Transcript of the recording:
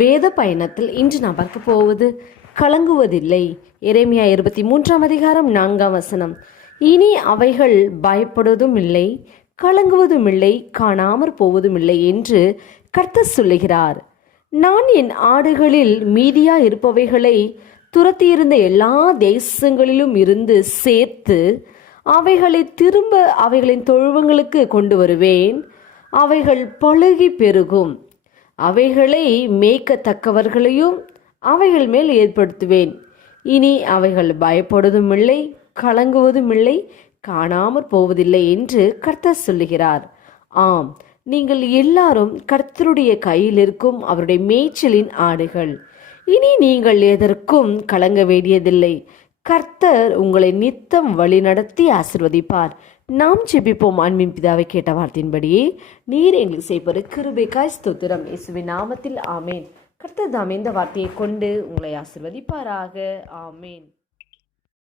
வேத பயணத்தில் இன்று நாம் பார்க்க போவது கலங்குவதில்லை. எரேமியா 23:4 இனி அவைகள் பயப்படுவதும் இல்லை, கலங்குவதும் இல்லை, காணாமற் போவதும் இல்லை என்று கர்த்தர் சொல்லுகிறார். நான் என் ஆடுகளில் மீதியா இருப்பவைகளை துரத்தியிருந்த எல்லா தேசங்களிலும் இருந்து சேர்த்து அவைகளை திரும்ப அவைகளின் தொழுவங்களுக்கு கொண்டு வருவேன். அவைகள் பழுகி பெருகும். அவைகளை மேய்க்கத்தக்கவர்களையும் அவைகள் மேல் ஏற்படுத்துவேன். இனி அவைகள் பயப்படுவதும் இல்லை, கலங்குவதும் இல்லை, காணாமற் போவதில்லை என்று கர்த்தர் சொல்லுகிறார். ஆம், நீங்கள் எல்லாரும் கர்த்தருடைய கையில் இருக்கும் அவருடைய மேய்ச்சலின் ஆடுகள். இனி நீங்கள் எதற்கும் கலங்க வேண்டியதில்லை. கர்த்தர் உங்களை நித்தம் வழி நடத்தி ஆசிர்வதிப்பார். நாம் ஜெபிப்போம். அன்பின் பிதாவை கேட்ட வார்த்தையின்படியே நீர் எங்களுக்கு செய்வது கிருபைக்காய் ஸ்தோத்திரம். இயேசுவின் நாமத்தில் ஆமேன். கர்த்தர் தாமே இந்த வார்த்தையை கொண்டு உங்களை ஆசிர்வதிப்பாராக. ஆமேன்.